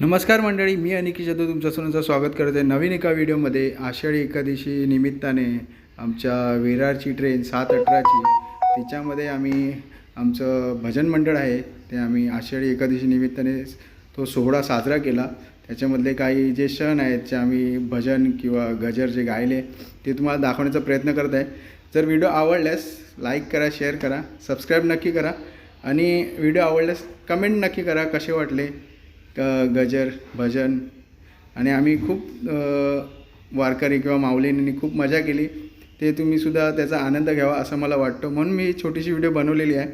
नमस्कार मंडळी मी अनिकी जाधव तुमच्या सर्वांचं स्वागत करत आहे नवीन एका व्हिडिओमध्ये. आषाढी एकादशी निमित्ताने आमच्या विरारची ट्रेन सात अठराची तिच्यामध्ये आम्ही आमचं भजन मंडळ आहे. ते आम्ही आषाढी एकादशी निमित्ताने तो सोहळा साजरा केला. त्याच्यामधले काही जे क्षण आहेत जे आम्ही भजन किंवा गजर जे गायले ते तुम्हाला दाखवण्याचा प्रयत्न करत आहे. जर व्हिडिओ आवडल्यास लाईक करा शेअर करा सबस्क्राईब नक्की करा आणि व्हिडिओ आवडल्यास कमेंट नक्की करा कसे वाटले गजर भजन आणि आम्ही खूप वारकरी किंवा माऊलींनी खूप मजा केली. ते तुम्हीसुद्धा त्याचा आनंद घ्यावा असं मला वाटतं. म्हणून मी छोटीशी व्हिडिओ बनवलेली आहे.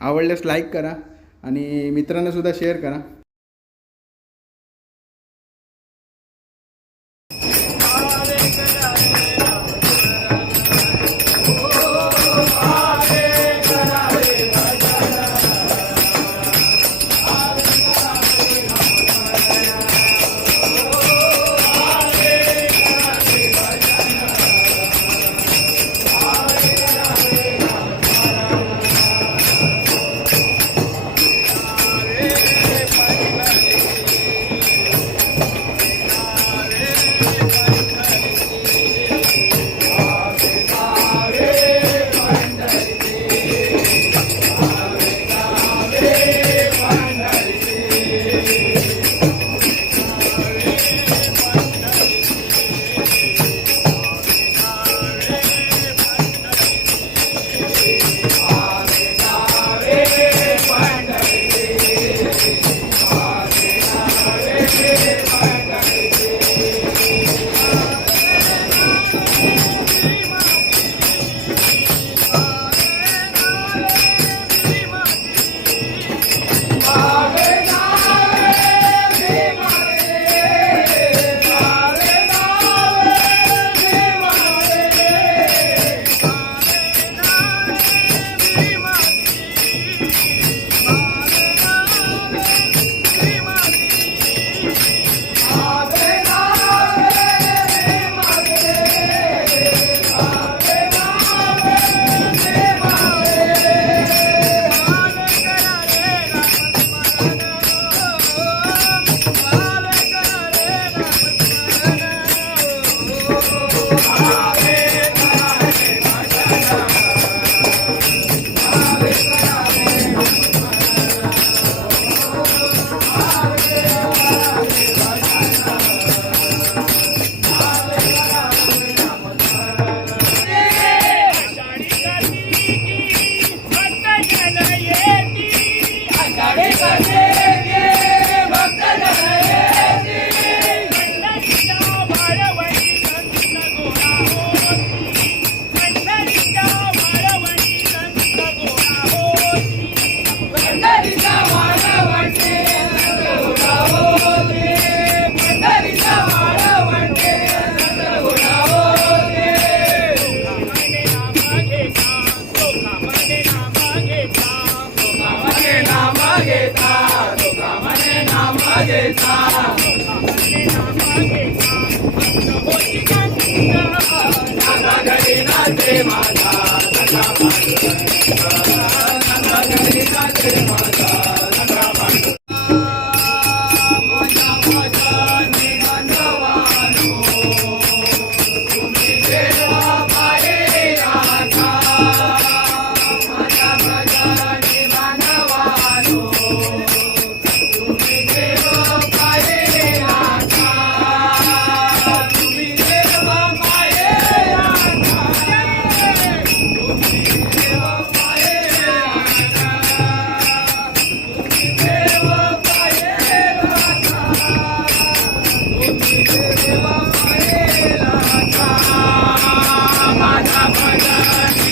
आवडल्यास लाईक करा आणि मित्रांनासुद्धा शेअर करा. Você mata भजनी बांधवानो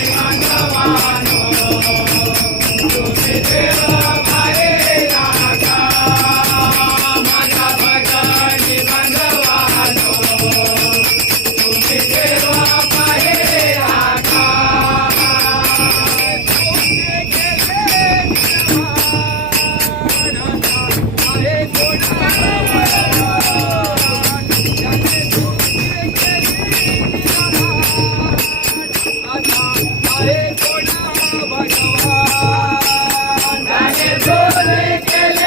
के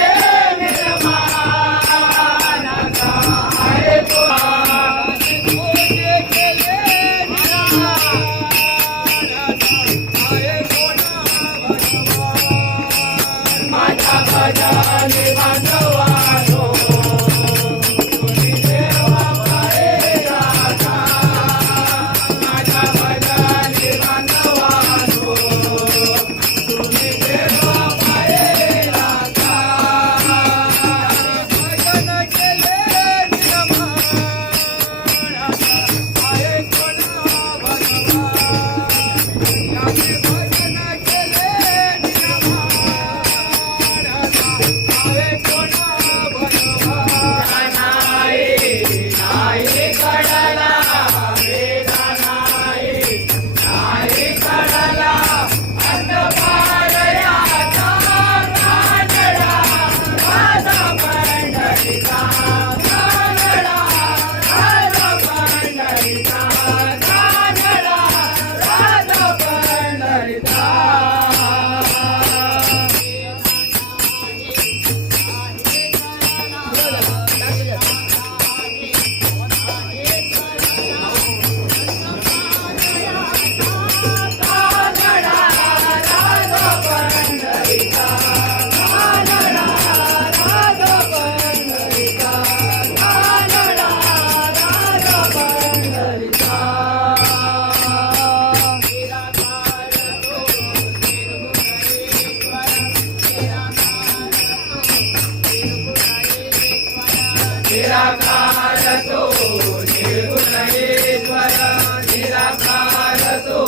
निराकार तो निराकार तो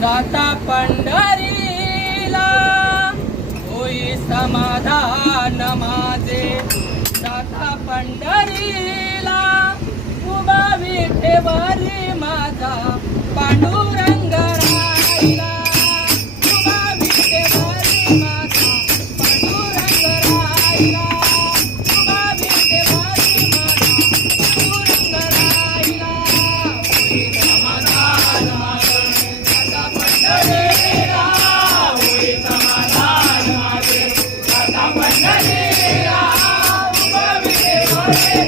जाता पंढरीला. होई समाधान माझे. जाता पंढरीला. उभावी ठेवारी माझा पांडुरंग राहिला Yeah.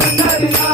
खांद्यावरी जातो